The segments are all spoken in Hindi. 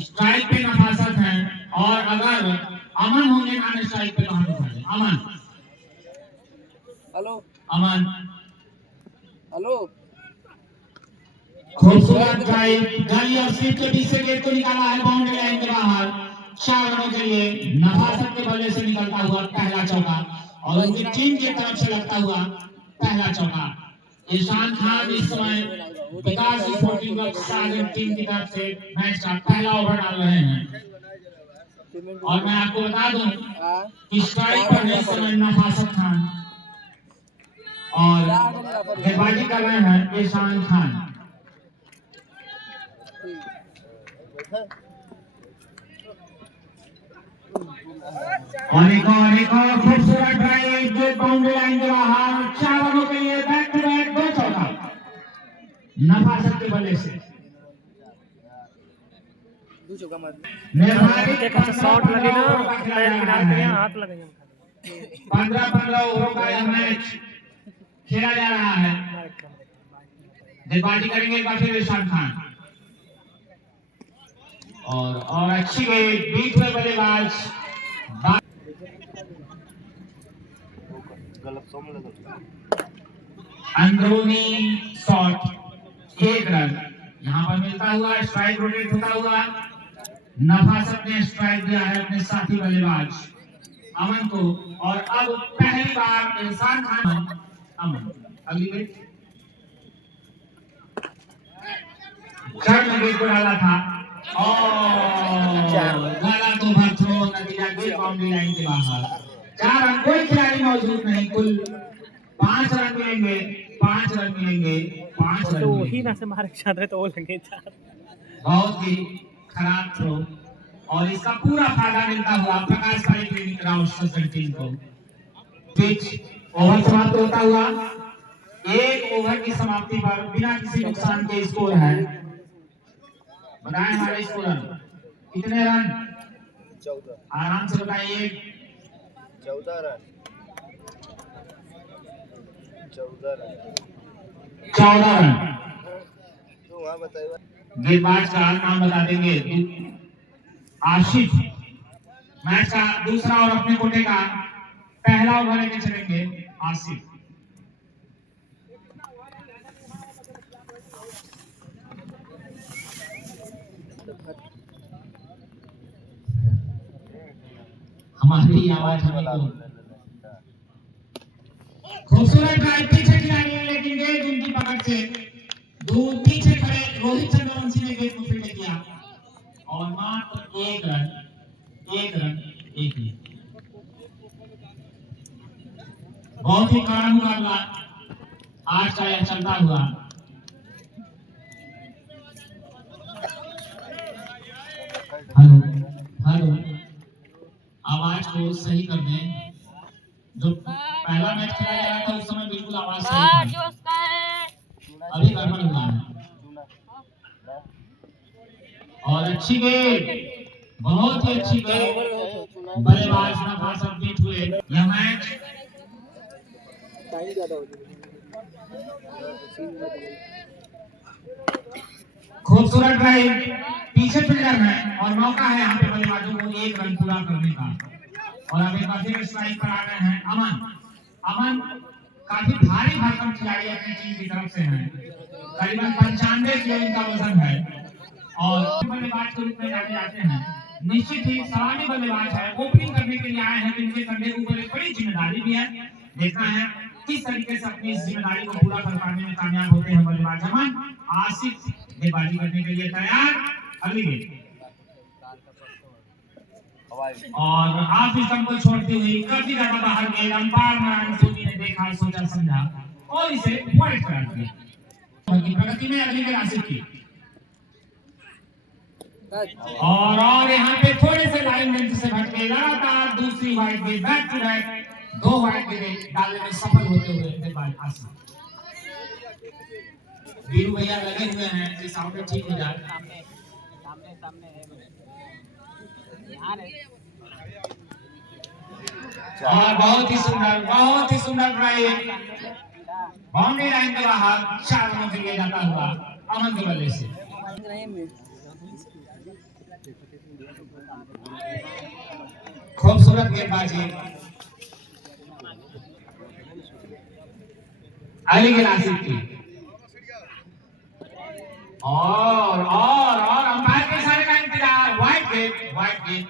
स्ट्राइक पे नफासत है, और अगर अमन होंगे नॉन स्ट्राइक पे तो हम उठाएंगे। अमन, हेलो अमन, हेलो। खूबसूरत ड्राइव, गली और स्लिप के बीच से गेट को निकाला है बाउंड्री लाइन के बाहर। 4 रनों के लिए नफासत के बल्ले से निकलता हुआ पहला चौका, और उनकी टीम की तरफ से लगता हुआ पहला चौका। इरफान खान इस समय विकास स्पोर्टिंग क्लब सागर टीम की तरफ से मैच का पहला ओवर डाल रहे हैं। और मैं आपको बता दूं कि स्ट्राइक पर है इस समय नफासत खान, और गेंदबाजी कर रहे हैं इरफान खान। और एक और खूबसूरत ड्राइव जो बाउंड्री लाइन के बाहर। 4 रनों के लिए बैक टू बैक 2 चौका नफासत के बल्ले से। एक अच्छा शॉट लगे ना, पैर किनारे पे हाथ लगे। 15 ओवरों का यह मैच खेला जा रहा है। गेंदबाजी करेंगे एक बार फिर इरफान खान, और अच्छी गेंद बीच में बल्लेबाज अंदरूनी शॉट 1 रन यहां पर मिलता हुआ। स्ट्राइक रोटेट होता हुआ नफासत ने स्ट्राइक दिया है अपने साथी बल्लेबाज अमन को, और अब पहली बार इरफान खान अमन अगली गेंद विकेट को डाला था, और डाला तो भरथ्रो, नतीजा गेट बाउंड्री लाइन के बाहर। 4 रन, कोई खिलाड़ी मौजूद नहीं। कुल 5 रन मिलेंगे, 5 रन मिलेंगे, 5 रन तो वही ना से मारे चाहते रहे तो वो लगे 4। बहुत ही खराब थ्रो, और इसका पूरा फायदा मिलता हुआ प्रकाश भाई क्लिनिक राउंड सदर टीम को। पिच ओवर समाप्त होता हुआ 1 ओवर की समाप्ति पर बिना किसी नुकसान के स्कोर है। बताएं हमारे स्कोर कितने रन? 14। आराम से बताइए। 14 रन। 14 रन। 14 रन। तो वहां बताइए गेंदबाज का नाम बता देंगे, आशिफ। मैच का दूसरा और अपने कोटे का पहला ओवर लेके चलेंगे आसिफ। हमारी आवाज खूबसूरत ड्राइव, पीछे खिलाड़ी है लेकिन गेंद उनकी पकड़ से दूर। पीछे खड़े रोहित चंद्रवंशी ने गेंद को फील्ड किया, और मात्र 1 रन, 1 रन, 1 विकेट। बहुत ही कड़ा मुकाबला आज का यह चलता हुआ। हेलो हेलो, आवाज को सही कर दें। जो पहला मैच खेला जा रहा था उस समय बिल्कुल आवाज सही था, अभी गड़बड़ हुआ है। और अच्छी गेंद, बहुत ही अच्छी गेंद, बल्लेबाज नफासत बीट हुए। यह मैच खूबसूरत ड्राइव, पीछे फील्डर है और मौका है यहाँ पे बल्लेबाजों को 1 रन पूरा करने का। और अब एक बार फिर स्ट्राइक पर आ रहे हैं अमन। अमन काफी भारी भरकम खिलाड़ी अपनी टीम की तरफ से हैं, करीबन 95 किलो इनका वजन है, और बल्लेबाज के रूप में जाने जाते हैं। निश्चित ही सलामी बल्लेबाज है, ओपनिंग करने के लिए आए हैं, तो इनके कंधे के ऊपर एक बड़ी जिम्मेदारी भी है। देखना है किस तरीके से अपनी इस जिम्मेदारी को पूरा कर पाने में कामयाब होते हैं बल्लेबाज अमन। आसिफ गेंदबाजी करने के लिए तैयार, अगली गेंद, और हाफ स्टंप को छोड़ती हुई काफी ज्यादा बाहर गेंद। अंपायर नारायण सोनी ने देखा, सोचा समझा और इसे वाइड करा दिया। प्रगति में अगली गेंद आसिफ की, और यहाँ पे थोड़े से लाइनमेंट से भटके, लगातार दूसरी वाइड गेंद, बैक टू बैक 2 वाइड गेंद डालने में सफल होते हुए गेंदबाज आसिफ। वीरू भैया लगे हुए हैं कि साउंड ठीक हो जाए। और बहुत ही सुंदर ड्राइव, बाउंड्री लाइन के बाहर 4 रनों के लिए जाता हुआ अमन के बल्ले से। खूबसूरत गेंदबाजी अली के नासिब की और अंपायर के इशारे का इंतजार। वाइड गेंद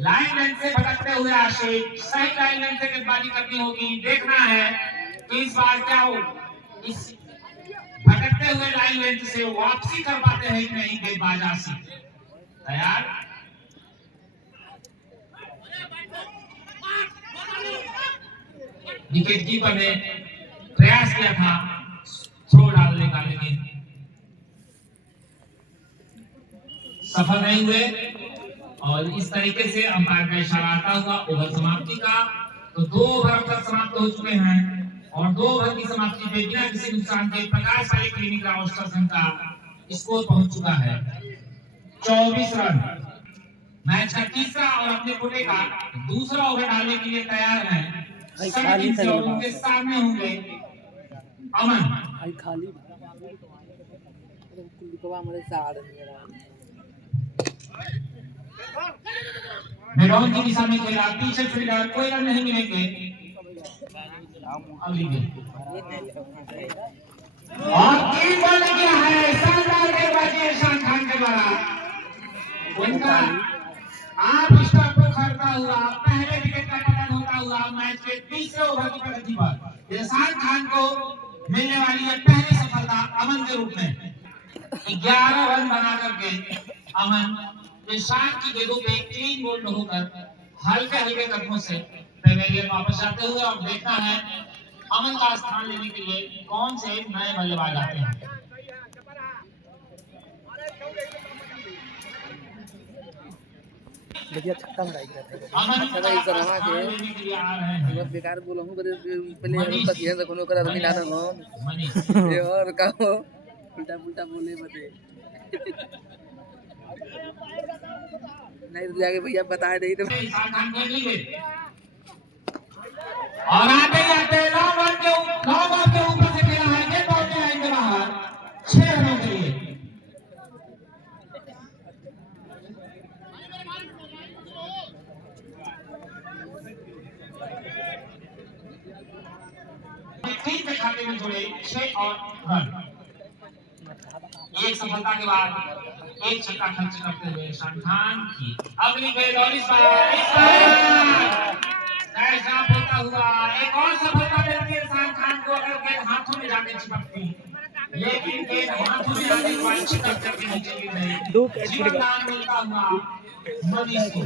लाइन लेंथ से भटकते हुए आशिक सही लाइन लेंथ से गेंदबाजी करनी होगी। देखना है कि इस बार क्या हो, इस भटकते हुए लाइन लेंथ से वापसी कर पाते हैं कि नहीं गेंदबाज आशिक। तैयार, विकेट कीपर ने प्रयास किया था थ्रो डालने का, लेकिन सफल नहीं हुए। और इस तरीके से अंपायर का इशारा आता हुआ ओवर समाप्ति का। तो 2 ओवर अब तक समाप्त हो चुके हैं और 2 ओवर की समाप्ति पे बिना किसी नुकसान के प्रकाश वाली क्लिनिक का ऑस्ट्रेलिया का स्कोर पहुंच चुका है 24 रन। मैच का तीसरा और अपने कोटे का दूसरा ओवर डालने के लिए तैयार हैं। उनके सामने होंगे अमन। खाली मेडॉन की दिशा में खेला, पीछे फील्डर, कोई रन नहीं मिलेंगे। अगली गेंद और 3 बॉल किया है। शानदार गेंदबाजी इरशान खान के द्वारा। उनका आप स्टॉप को खड़ता हुआ पहले विकेट का पतन होता हुआ मैच के तीसरे ओवर की प्रगति पर इरशान खान को मिलने वाली है पहली सफलता अमन के रूप में। 11 रन बना करके अमन इरशान की गेंदों पे क्लीन बोल्ड होकर हल्के कदमों से पेवेलियन वापस आते हुए। और देखना है अमन का स्थान लेने के लिए कौन से नए बल्लेबाज आते हैं। बढ़िया छक्का मारा गया अमन अच्छा इस तरह के लेने के लिए आ रहे हैं मैं बेकार बोला हूं पहले हम तक ये कोनो कर आदमी ना हो मनीष। ये और का हो उल्टा बोले बते नहीं तो जाके भैया बता दे तो इरशान खान के लिए और आते लॉन्ग ऑन के ऊपर से खेला है गेंद बॉल के लाइन के बाहर 6 रनों के लिए। तीन के खाते में जुड़े 6 और रन। एक सफलता के बाद एक छक्का खर्च करते हुए इरशान खान की अगली गेंद और इस बार होता हुआ एक और सफलता मिलती है इरशान खान को। अगर गेंद हाथों में जाके चिपकती, लेकिन गेंद हाथों में जाने के बाद चिपक करके नीचे गिर गई। जीवनदान मिलता हुआ मनीष को।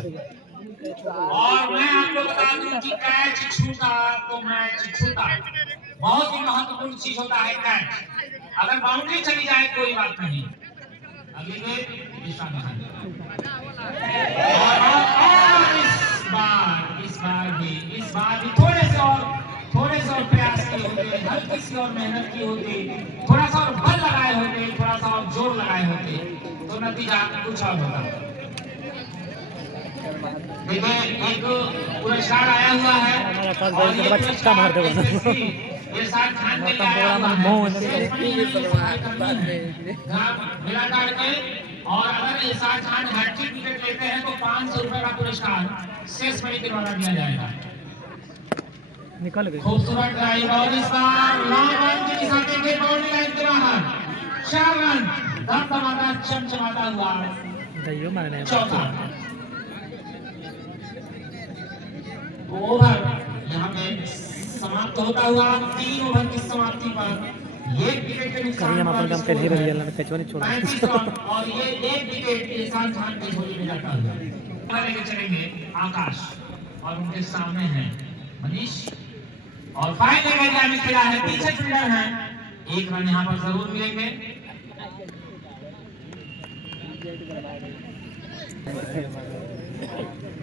और मैं आपको बता दूं कि कैच छूटा तो मैच छूटा। बहुत ही महत्वपूर्ण चीज होता है कैच। अगर बाउंड्री चली जाए कोई बात नहीं। अगली गेंद इरशान खान और इस बार भी थोड़े से और प्रयास किए होते, हल्की सी और मेहनत की होती, थोड़ा सा और बल लगाए होते, थोड़ा सा और जोर लगाए होते तो नतीजा कुछ और होता। देखिए एक पुरस्कार आया हुआ है और ये छक्का मार दे इरशान खान के लिए आया हुआ है। और अगर इरशान खान हैट्रिक विकेट लेते हैं तो 500 रुपए का पुरस्कार शेष मणि के द्वारा दिया जाएगा। निकल गई खूबसूरत ड्राइव और इस बार लॉन्ग ऑन की दिशा में गेंद बाउंड्री लाइन के बाहर 4 रन धमधमाता चमचमाता हुआ दइयो मारने चौथा ओवर यहाँ पे समाप्त होता हुआ 3 ओवर की समाप्ति पर एक विकेट के नुकसान हम अपन काम पहले ही बलिया ने पेचवा नहीं छोड़ा 35 रन और ये एक विकेट इरशान खान की झोली में जाता हुआ लेके चलेंगे आकाश और उनके सामने हैं मनीष। और फाइनल में जाने खेला है पीछे फील्डर हैं, 1 रन यहाँ पर जरूर मिलेंगे।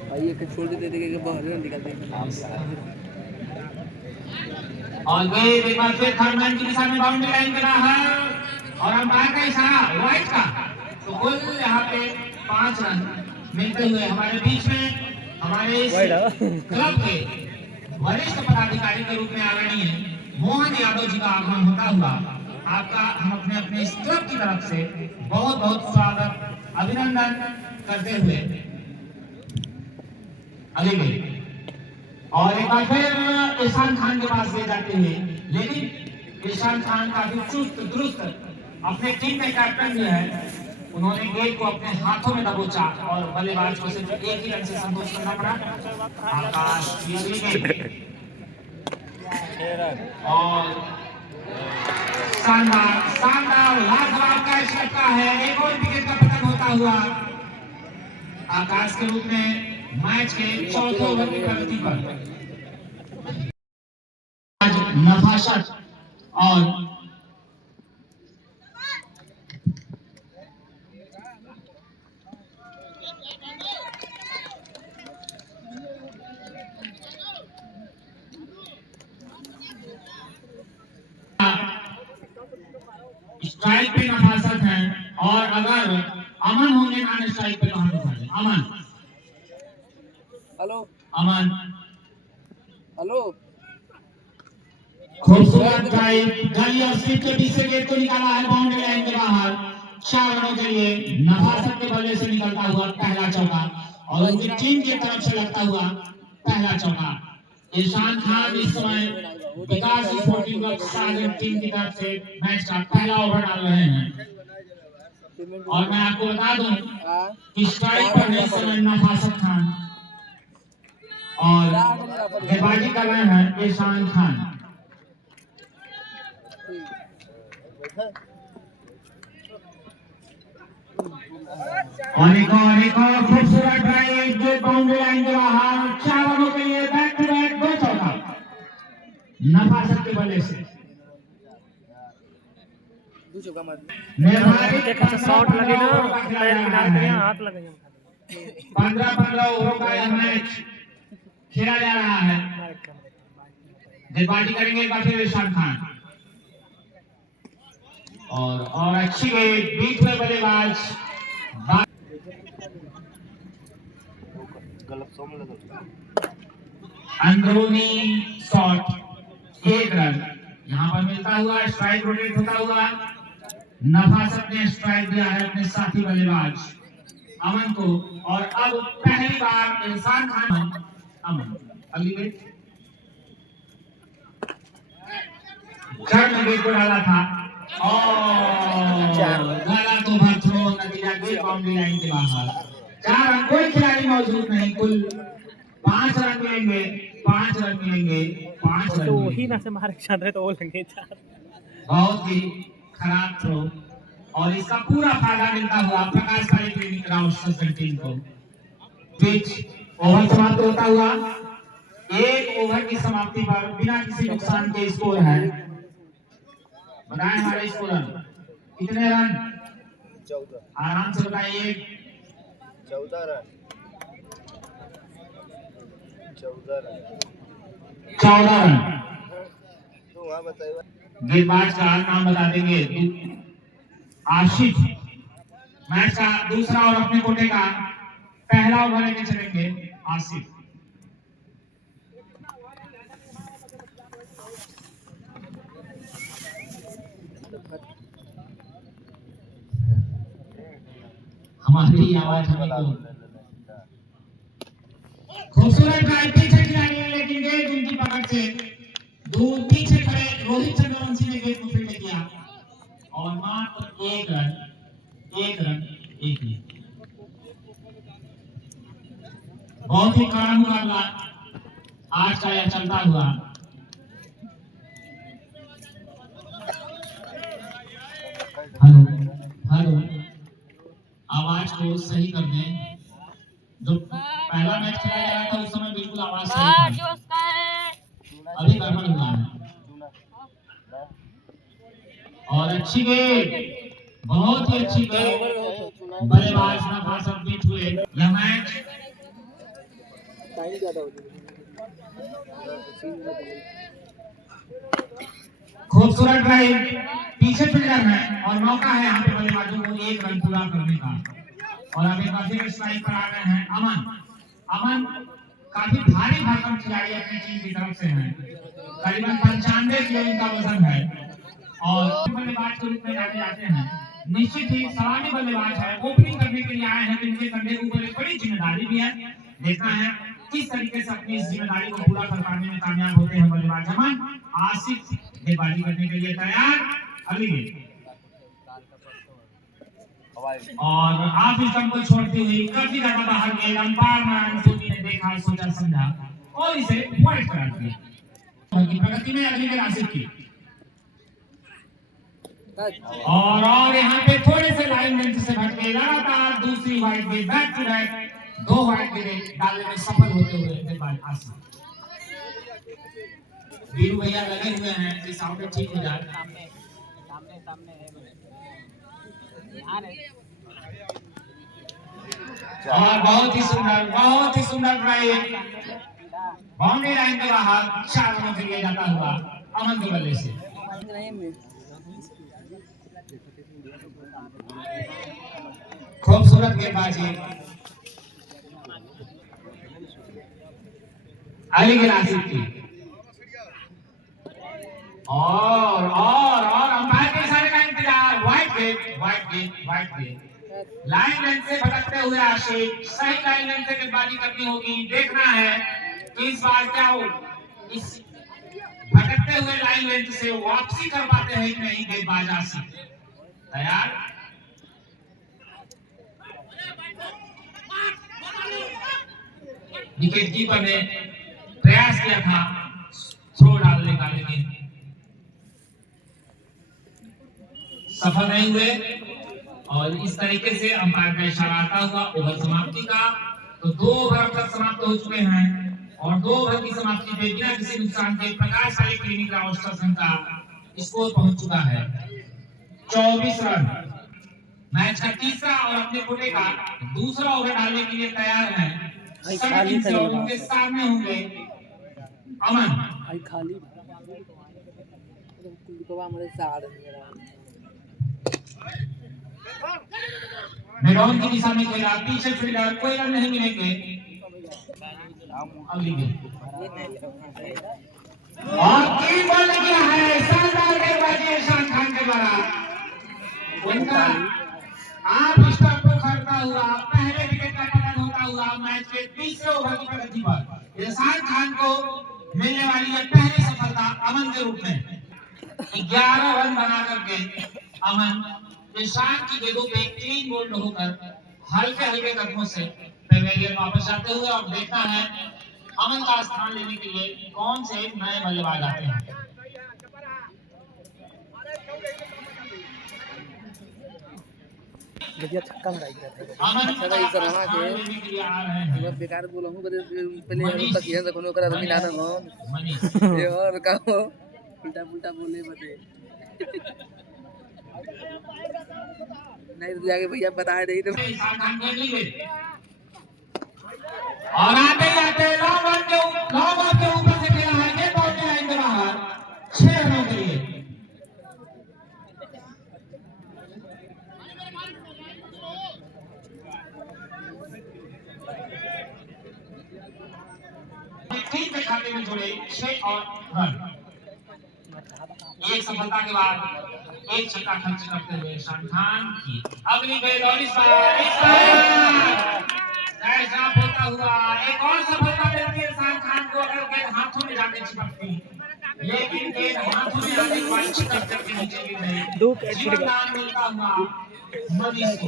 भाई एक छोड़ दे देंगे कि बाहर निकल देंगे। और वे एक बार फिर थर्डमैन की दिशा में बाउंड्री लाइन के बाहर और अंपायर का इशारा वाइड का। तो कुल यहाँ पे 5 रन मिलते हुए हमारे बीच में हमारे क्लब के वरिष्ठ पदाधिकारी के रूप में आदरणीय मोहन यादव जी का आगमन होता हुआ आपका हम अपने इस क्लब की तरफ से बहुत बहुत स्वागत अभिनंदन करते हुए आगे गए और एक बार फिर इरफान खान के पास ले जाते हुए, लेकिन इरफान खान काफी चुस्त दुरुस्त अपने टीम में कैप्टन भी है, उन्होंने गेंद को अपने हाथों में दबोचा और बल्लेबाज को सिर्फ एक ही रन से संतोष करना पड़ा। आकाश की अगली गेंद और शानदार शानदार लाजवाब कैच लगता है, एक और विकेट का पतन होता हुआ आकाश के रूप में मैच के चौथे ओवर की प्रगति पर नफासत और स्ट्राइक पे नफासत है और अगर अमन होंगे नॉन स्ट्राइक पे तो हम उठाएंगे। अमन हेलो अमन हेलो खूबसूरत ड्राइव गली और स्लिप के बीच से गेंद को निकाला है बाउंड्री लाइन के बाहर, 4 रनों के लिए नफासत के बल्ले से निकलता हुआ पहला चौका और उनकी टीम की तरफ से लगता हुआ पहला चौका। इरफान खान इस समय विकास स्पोर्टिंग क्लब सागर टीम की तरफ से मैच का पहला ओवर डाल रहे हैं और मैं आपको बता दूं कि स्ट्राइक पर इस समय नफासत खान और गेंदबाजी कर रहे हैं इरफान खान। और एक और खूबसूरत ड्राइव जो बाउंड्री लाइन के बाहर, 4 रनों के लिए बैक टू बैक 2 चौका नफासत के बल्ले से। देखो शॉट लगे ना पैर किनारे पे हाथ लगे 15 ओवरों का यह मैच खेला जा रहा है। गेंदबाजी करेंगे एक बार फिर इरफान खान और अच्छी गेंद बीच में बल्लेबाज अंदरूनी शॉट 1 रन यहाँ पर मिलता हुआ, स्ट्राइक रोटेट होता हुआ नफासत ने स्ट्राइक दिया है अपने साथी बल्लेबाज अमन को और अब पहली बार इरफान खान अमन अगली गेंद जड़ में गेंद को डाला था और गला तो भर थ्रो, नतीजा गेंद बाउंड्री लाइन के बाहर। 4 रन, कोई खिलाड़ी मौजूद नहीं, कुल 5 रन मिलेंगे 5 रन मिलेंगे 5 रन तो वही ना से मारे चाह रहे तो वो लगे 4। बहुत ही खराब थ्रो और इसका पूरा फायदा मिलता हुआ प्रकाश पारी राउंड सस्पेंड टीम को। पिच ओवर समाप्त होता हुआ 1 ओवर की समाप्ति पर बिना किसी नुकसान के स्कोर है, बताएं हमारे स्कोरर कितने रन? 14 आराम से बताइए। 14 रन 14 रन। तो वहाँ बताइए गेंदबाज का नाम बता देंगे आशिफ। मैच का दूसरा और अपने कोटे का पहला ओवर लेके चलेंगे आसिफ। हमारी आवाज हमें को खूबसूरत ड्राइव पीछे खिलाड़ी है, लेकिन गेंद उनकी पकड़ से दूर पीछे खड़े रोहित चंद्रवंशी ने गेंद को फील्ड किया और मात्र 1 रन 1 ही। बहुत ही कड़ा मुकाबला आज का यह चलता हुआ। हेलो आवाज को सही कर दें। जो पहला मैच खेला जा रहा था उस समय बिल्कुल आवाज सही था, अभी गड़बड़ हुआ है। और अच्छी गेंद, बहुत ही अच्छी गेंद, बल्लेबाज नफासत बीट हुए। यह मैच खूबसूरत ड्राइव पीछे फील्डर है और मौका है यहाँ पे बल्लेबाजों को 1 रन पूरा करने का। और अब एक बार फिर स्ट्राइक पर आ गए हैं अमन काफी भारी भरकम खिलाड़ी अपनी टीम की तरफ से हैं, करीबन 95 किलो इनका वजन है और बल्लेबाज के रूप में जाने जाते हैं। निश्चित ही सलामी बल्लेबाज है, ओपनिंग करने के लिए आए हैं, तो इनके कंधे के ऊपर एक बड़ी जिम्मेदारी भी है। देखना है किस तरीके से अपनी इस जिम्मेदारी को पूरा कर पाने में कामयाब होते हैं बल्लेबाज अमन। आसिफ गेंदबाजी करने के लिए तैयार, अगली गेंद और आप इस को छोड़ती हुई काफी ज्यादा बाहर गेंद, अंपायर मानसूनी ने देखा, सोचा समझा और इसे वाइड करा दिया। प्रगति में अगली गेंद आसिफ की और यहाँ पे थोड़े से लाइन लेंथ से भटके, लगातार दूसरी वाइड गेंद, बैक टू बैक 2 वाइड गेंद डालने में सफल होते हुए गेंदबाज आसिफ। वीरू भैया लगे हुए हैं कि सामने ठीक हो जाए। और बहुत ही सुंदर ड्राइव बाउंड्री लाइन के बाहर 4 रनों के लिए जाता हुआ अमन के बल्ले से। खूबसूरत गेंदबाजी, अली गिलासिफ की और अंपायर के इशारे का इंतजार, वाइड गेंद लाइन लेंथ से भटकते हुए आशिक, सही लाइन लेंथ से गेंदबाजी करनी होगी। देखना है कि इस बार क्या हो, इस भटकते हुए लाइन लेंथ से वापसी कर पाते हैं कि नहीं गेंदबाज आशिक। तैयार, विकेट कीपर ने प्रयास किया था थ्रो डालने का, लेकिन सफल नहीं हुए और इस तरीके से अंपायर का इशारा आता हुआ ओवर समाप्ति का। तो 2 ओवर अब तक समाप्त हो चुके हैं और 2 ओवर की समाप्ति पे बिना किसी नुकसान के प्रकाशशाली क्लिनिक राउस्टर संघ का स्कोर पहुंच चुका है 24 रन। मैच का तीसरा और अपने कोटे का दूसरा ओवर डालने के लिए तैयार हैं। उनके सामने होंगे अमन। मैदान की दिशा में खेला, पीछे फील्डर, कोई रन नहीं मिलेंगे। अगली गेंद और 3 बॉल किया है, शानदार गेंदबाजी इरशान खान के द्वारा। उनका आप स्टंप को खड़ता हुआ पहले विकेट का पतन होता हुआ मैच के तीसरे ओवर की प्रगति पर इरशान खान को मिलने वाली है पहली सफलता अमन के रूप में। 11 रन बना करके अमन इरशान की गेंदों पे क्लीन बोल्ड होकर हल्के कदमों से पेवेलियन वापस जाते हुए। और देखना है अमन का स्थान लेने के लिए कौन से नए बल्लेबाज आते हैं। छक्का मारा अमन अच्छा इस रहा के बेकार बोलूं पहले तक ये कोनो करा मिला ना ये और का उल्टा पुल्टा बोले बते नहीं तो जाके भैया बताए नहीं तो और आते लॉन्ग ऑन के ऊपर से खेला है, ये बाउंड्री लाइन के बाहर 6 रनों के लिए। टीम के खाते में जुड़े 6 और रन। एक सफलता के बाद एक छक्का खर्च करते हुए इरशान खान की अगली गेंद और इस बार ऐसा होता हुआ एक और सफलता मिलती है इरशान खान को। अगर गेंद हाथों में जाके चिपकती, लेकिन गेंद हाथों में आने के बाद चिपक करके नीचे गिर गई। जीवनदान मिलता हुआ मनीष को।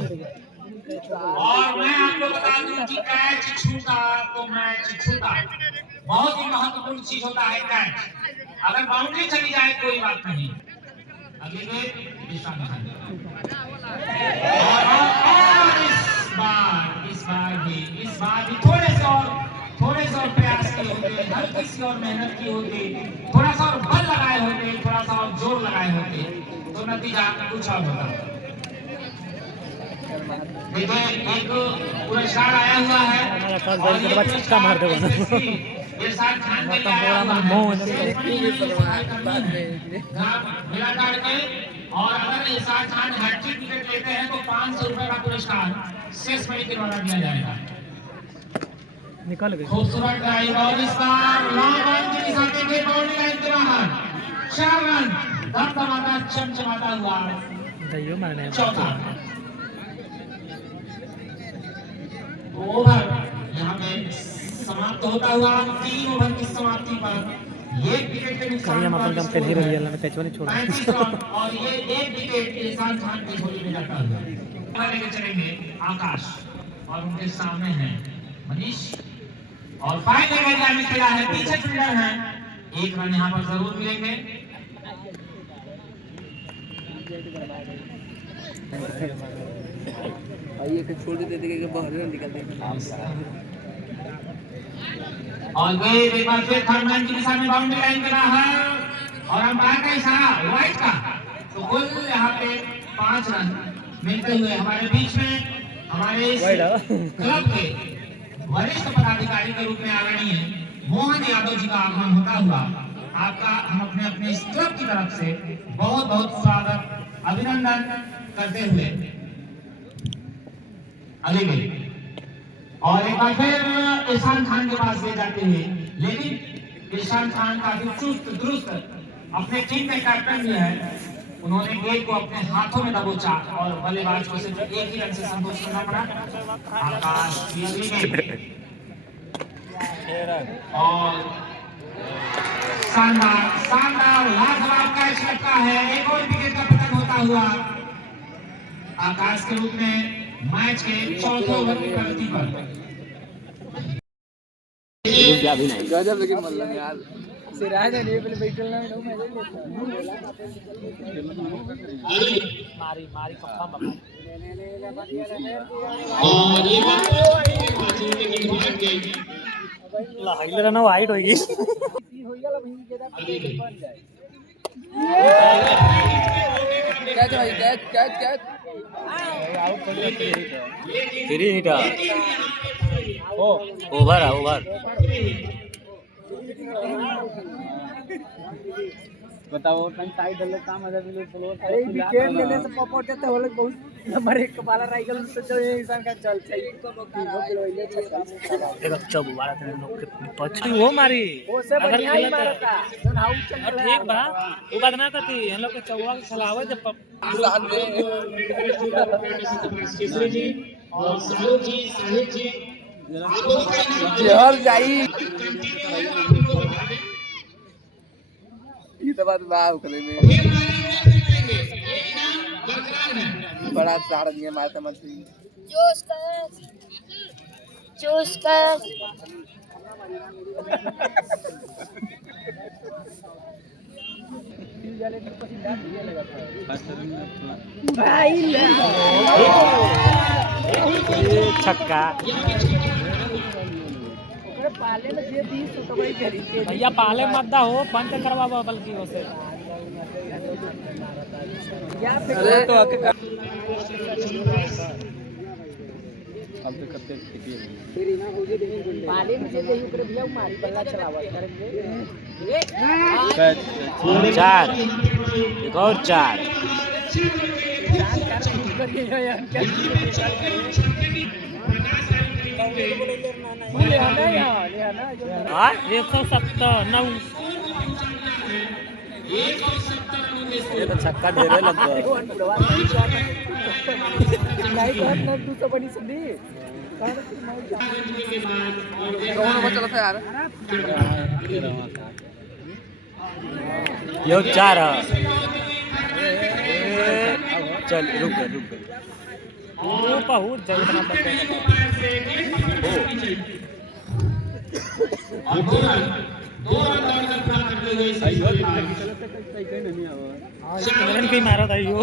और मैं आपको बता दूं कि कैच छूटा तो मैच छूटा। बहुत ही महत्वपूर्ण चीज होता है कैच। अगर बाउंड्री चली जाए कोई बात नहीं। अगली गेंद इरशान खान और इस बार भी थोड़े से और प्रयास किए होते, हल्की सी और मेहनत की होती, थोड़ा सा और बल लगाए होते, थोड़ा सा और जोर लगाए होते तो नतीजा कुछ और होता। देखिए एक पुरस्कार आया हुआ है और छक्का मार दे इरशान खान के और अगर इरशान खान हैट्रिक विकेट लेते हैं तो 500 रुपए का पुरस्कार शेष मणि के द्वारा दिया जाएगा। निकल गई खूबसूरत ड्राइव और इस बार लॉन्ग ऑन की दिशा में बाउंड्री लाइन के बाहर 4 रन। धमधमाता चमचमाता हुआ बताइयो मारने चौथा ओवर यहाँ पे समाप्त होता हुआ 3 ओवर की समाप्ति पर ये विकेट के नुकसान कहीं हम अपन कम खेल ही रही है मैं कैचवा नहीं छोड़ 35 रन और ये एक विकेट इरफान खान की झोली में जाता हुआ लेके चलेंगे आकाश और उनके सामने हैं मनीष और फाइनल एरिया में खेला है पीछे फील्डर है 1 रन यहाँ पर जरूर मिलेंगे ये कुछ छोड़ देते थे कि बाहर निकल देते और ये एक बार फिर थर्ड मैन की दिशा में बाउंड्री लाइन के बाहर और अंपायर का इशारा वाइट का तो कुल यहाँ पे 5 रन मिलते हुए हमारे बीच में हमारे क्लब के वरिष्ठ पदाधिकारी के रूप में आदरणीय मोहन यादव जी का आगमन होता हुआ आपका हम अपने अपने इस क्लब की तरफ से बहुत बहुत स्वागत अभिनंदन करते हुए आगे गए और एक बार फिर इरफान खान के पास ले जाते हुए लेकिन इरफान खान काफी चुस्त दुरुस्त अपने टीम के कैप्टन भी है उन्होंने गेंद को अपने हाथों में दबोचा और बल्लेबाज को सिर्फ 1 ही रन से संतोष करना पड़ा आकाश और शानदार शानदार लाजवाब कैच लगता है एक और विकेट का पतन होता हुआ आकाश के रूप में मैच के चौथे ओवर की प्रगति पर गजब लेकिन मल्लम यार सिराज है पहले बैठल ना मैं मारी मारी कप्पा और ये ला हाइलर ना वाइट होगी कैच भाई catch catch catch free hit over है ओवर बताओ टाइट डल काम आ जाए अरे विकेट लेने से पॉपआउट देते हो लोग बहुत नंबर 1 का बाला राइगल से जो इंसान का चल चाहिए एक चब वाला थे लोग के पछी वो मारी वो से बढ़िया ही मारा था जन हाउ चल ठीक बा वो बात ना करती हम लोग के चौवा के खिलावे जब साथ में और साहू जी साहिब जी जहर जाई ये तो बात बात करे में बड़ा सारा दिया मारता मछली जोश कर छक्का पाले में जे 20 तो भाई करी भैया पाले मत दा हो पंच करवा बल्कि वो से क्या अरे तो अब तो करते फिर ना हो जे पाले में जे देही ओकरे भैया मारी बल्ला चलावा करेंगे 4 एक और 4 हाँ 170 ये तो छक्का दे रहे लगभग नहीं बात ना तू तो बड़ी सुधी कौन बचल था यार यो 4 चल रुक वो बहुत जल्दी कहीं मारा था यो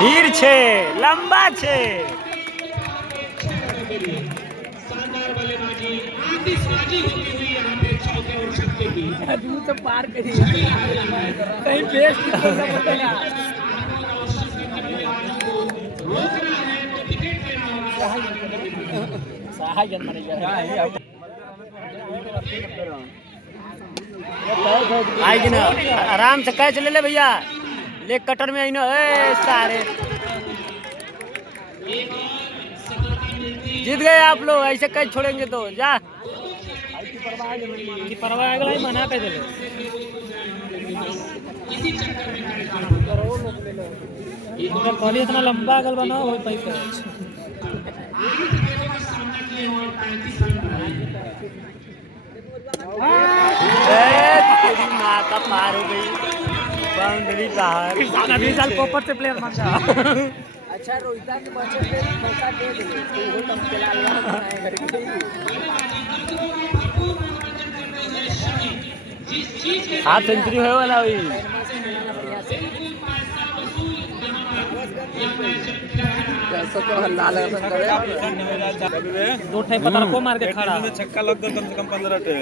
हीर छे लंबा छे शानदार बल्लेबाजी आतिशबाजी होती हुई यहाँ पे चौके और छक्के की तू तो पार करी कहीं बेस्ट करना पड़ेगा रोकना है तो विकेट देना होगा सहाय जन मारे आएगी ना आराम से कैच ले ले भैया लेग कटर में आई ना ए सारे जीत गए आप लोग ऐसे कैच छोड़ेंगे तो जा की परवाह अगला ही मना कर दे कॉलेज इतना लंबा अगल बना हो पैसा तेरी माँ का पार हो गई बाउंड्री बाहर अगले साल कॉपर से प्लेयर मार जा अच्छा रोहिता के बच्चे पे मौका दे दे तो वो कम चला हाफ सेंचुरी हो वाला हुई ऐसा तो लाल रंग करे दो ठे पता को मार के खड़ा छक्का लग गया कम से कम 15 टे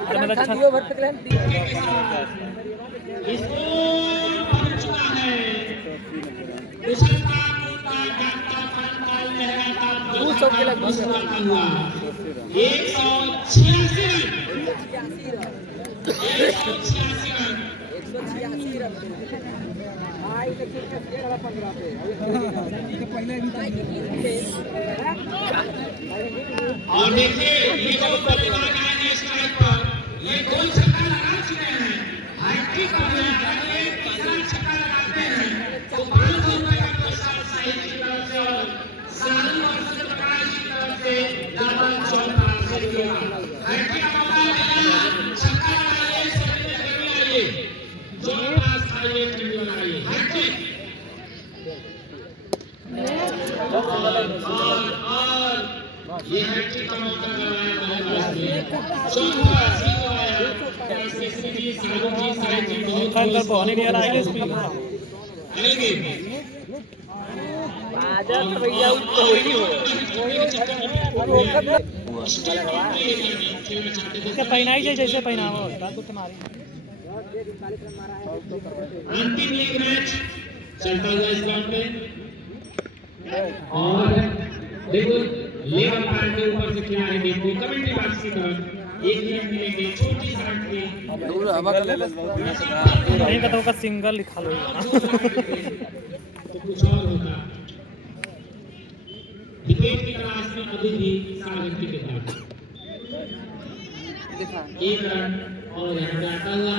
अरे मतलब अच्छा दियो भर तक तू सब के लगभग 186 रन आई देखिए के 15 पे और देखिए ये जो बल्लेबाज आए स्ट्राइक पर ये गोल छक्का लगा चुके हैं हैट्रिक कर रहे हैं अगर ये तीसरा छक्का लगाते हैं तो 500 रुपए का पुरस्कार साहिब की तरफ से और सानू और सत्यप्रकाश की तरफ से डबल चौथा हैट्रिक का मौका मिला छक्का लगाइए सभी ने लगाइए जो पास आइए खिलाड़ी बनाइए हैट्रिक और ये हैट्रिक का मौका करवाया चौथा सीधो आया एसएससी सारू जी साहिब जी बहुत अंदर पहुंचने नहीं आ रहा है स्पीड आजा तो भैया तो ही हो इसके पहनाई जैसे पहनावा होता तो तुम्हारी अंतिम लीग मैच चलता हुआ इस ग्राउंड में और देखो लेवल पार के ऊपर से क्या है देखो कमेंट्री बॉक्स की तरफ 1 मिनट मिलेंगे छोटी सड़क पे दूर हवा कर ले नहीं तो का सिंगल लिखा लो तो कुछ और होगा डिबेट की क्लास में अभी भी सागर के बाद दिखा 1 रन और यहाँ पे आता हुआ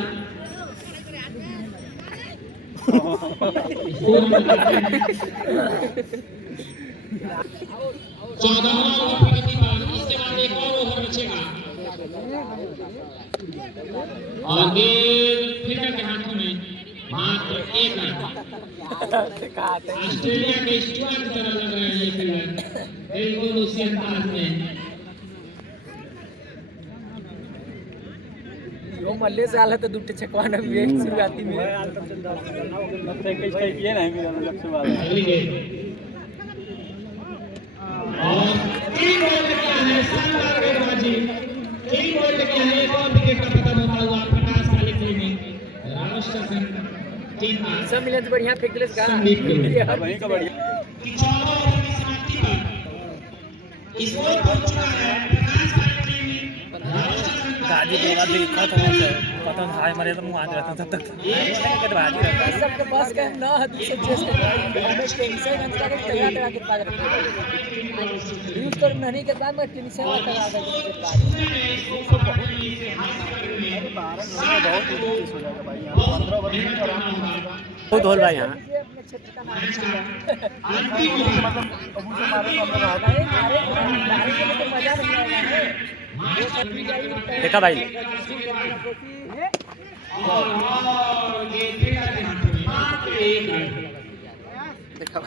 चौदह ओवर प्रगति पर इसके बाद एक और ओवर बचेगा और गेंद फील्डर के हाथों में मात्र 1 रन ऑस्ट्रेलिया के स्टुअर्ट की तरह लग रहे हैं ये फील्डर बिल्कुल उसी अंदाज में वो मल्ले से आला तो दुट्टे छकवाना भी है शुरुआती में अगली गेंद और 3 बॉल किया है शानदार गेंदबाजी 3 बॉल किया है एक और विकेट का पतन होता हुआ प्रकाश काले में राष्ट्र संघ टीम का सब मिले तो बढ़िया फेंक ले गाना संदीप के लिए वहीं का बढ़िया कि 14 ओवर की समाप्ति पर इस ओवर पहुंच चुका है प्रकाश काले टीम राष्ट्र संघ गाजी के बाद देखा था वहां से पता हाय मरे तो मुंह आ रहा था तब तक के बाद सबके पास का ना हद से चेस हमें टेंशन अंदर के तगड़ा के पास रखते यूज कर नहीं के बाद में टेंशन आता आ बहुत होल भाई यहां अपने क्षेत्र का नाम मारे के मजा नहीं आएगा देखा भाई देखा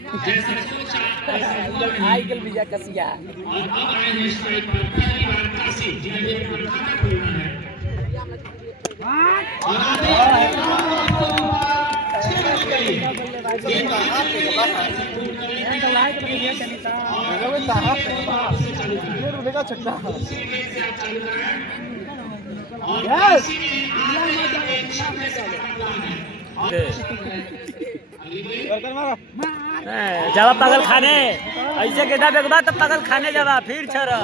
आईगल विजय कसिया जावा पागल खाने ऐसे गेदा बेगबा तब पागल खाने जावा फिर छोरा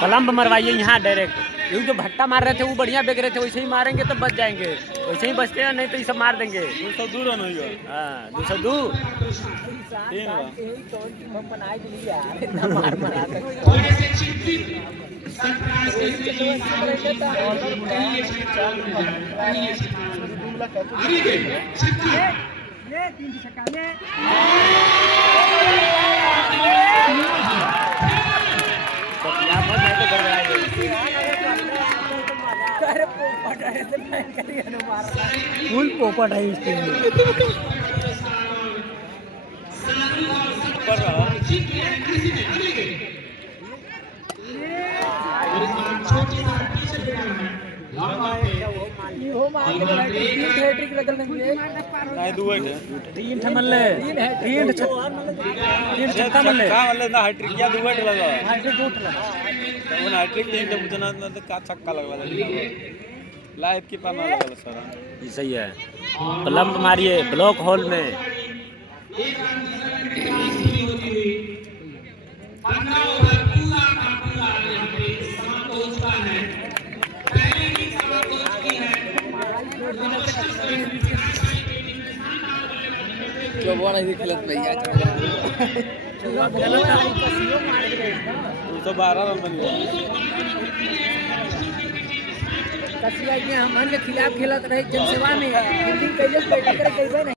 कलम्ब मरवाइए यहाँ डायरेक्ट। ये जो भट्टा मार रहे थे वो बढ़िया बेच रहे थे, वैसे ही मारेंगे तो बच जाएंगे, वैसे ही बचते हैं, नहीं तो ये सब मार देंगे। 202 रन होगा। हाँ 202 थोड़े से चिट्ठी सरप्राइज के लिए फुल पोपट है इस टीम में। पर रहा नहीं दुआ है तीन ठमले तीन छक्का मल्ले का वाले ना हैट्रिक या दुआ लगा हैट्रिक उठला वो हैट्रिक तीन तो मुझे ना का छक्का लगवा लाइव की पाना लगा सर। ये सही है। कलम्ब मारिए ब्लॉक होल में। जो वो नहीं खेलत भैया 212 रन बन गया। कसिया के हमन के खिलाफ खेलत रहे जनसेवा में, फील्डिंग कैले बैटिंग करे कैसे नहीं।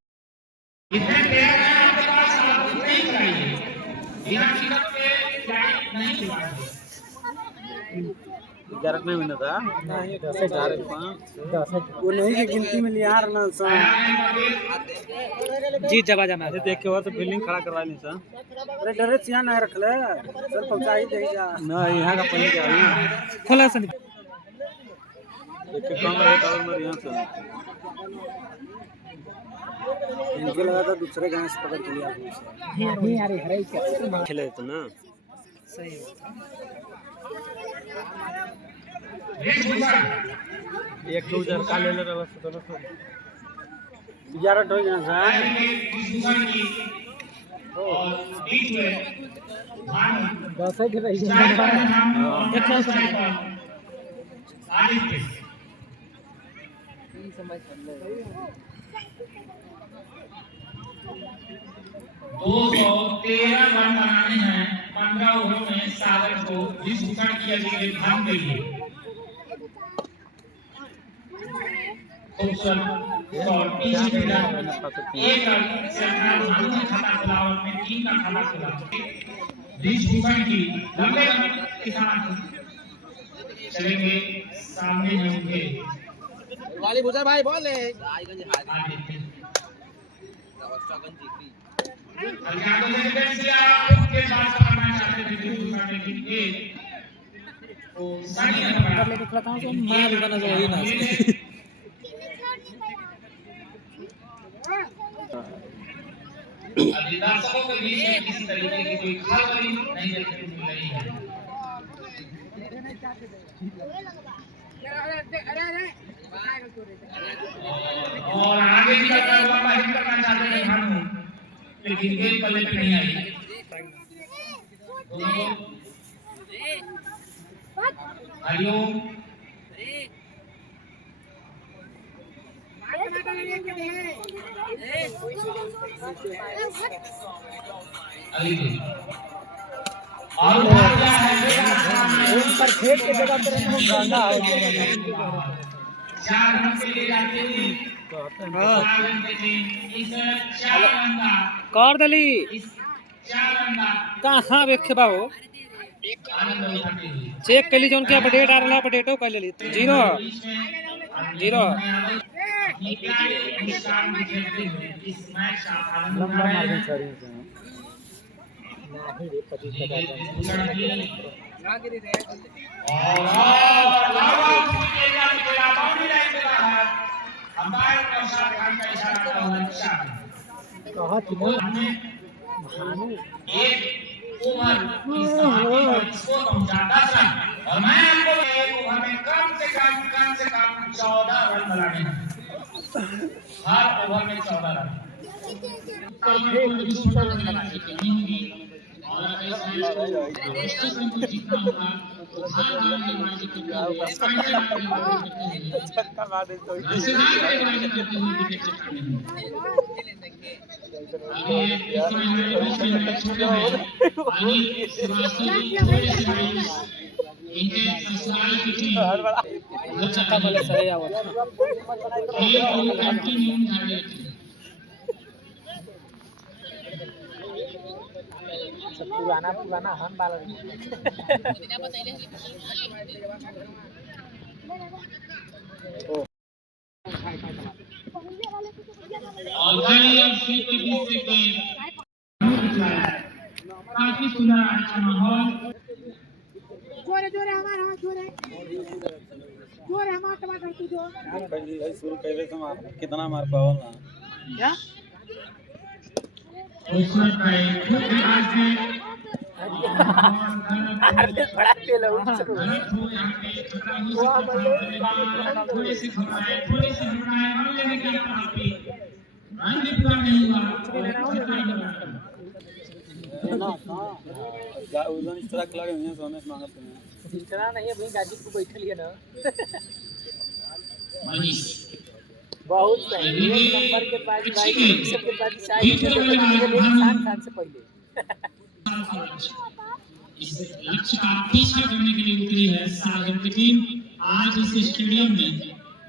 इतने प्लेयर हैं आपके पास, आप नहीं कराइए बिना टिकट के फ्लाइट नहीं चुकाएंगे। 11 में मिला था नहीं 10 वो नहीं की गिनती में लिया ना जीत जबा जाना अरे देख के और तो फील्डिंग खड़ा करवा ली सर। अरे डरे सिया ना रख ले सर पहुंचा ही दे जा ना यहां का पहले क्या है खोला सन एक कम है और मर यहां से इनके लगा था दूसरे घास पकड़ के लिया नहीं यार हरे क्या खेले तो ना सही एक 2000 का ले ले रहा तो 11 हो गया सर और बीच में 10 रह आदित्य समझ ले 213 रन बनाने हैं 15 ओवरों में सागर को जिस विकेट की अगली भाग गई है। और पीछे फिरा एक रन से अपना भाग में खाता खुला और में 3 का खाता खुला। जिस विकेट की लंबे रन के साथ चलेंगे सामने होंगे वाली भूषण भाई बोल ले आदित्य दर्शकों के बीच में किसी तरीके की कोई खलबली नहीं देखने को मिल रही है। और आगे भी करना हुआ बाहर करना चाहते हैं भानु, लेकिन गेंद पल्ले पे नहीं आई। हरिओम और पर खेत के जगह पर गाना हो गया 4 रन के लिए जाते हैं। इस 4 रन का कर दली इस 4 रन का कहां वेखे बाबू आनंद उठाते हुए चेक कर ली जोन के अपडेट आ रहा अपडेटो कर ले 0 0 हिंदुस्तान में खेलते हुए इस मैच का आनंद उठा लंबा रहे मार्जिन हैं। नहीं रे 25 का कहा थी भानु एक ओवर इसको पहुंचाता था और मैं आपको एक ओवर में कम से कम 14 रन बनाने हैं। हर ओवर में 14 रन और छक्का मार दे तो छक्का वाले सही आवा पुराना हम बाल और काफी सुंदर अच्छा माहौल जोरे जोरे हमारा जोरे जोरे हमारा टमाटर तू जो शुरू कैसे से मार कितना मार पावल ना क्या खूबसूरत है आज में बड़ा खेल है थोड़ी सी घबराए और लेने के आपकी रन भी पूरा नहीं हुआ उधर इस तरह लगे हैं सोने मांगते हैं इतना नहीं है भाई गाजीपुर बैठे लिए ना मनीष बहुत सही एक नंबर के बाद भाई सबके बाद चाहिए खान से पहले इस लक्ष्य का पीछा करने के लिए उतरी है सागर की टीम। आज इस स्टेडियम में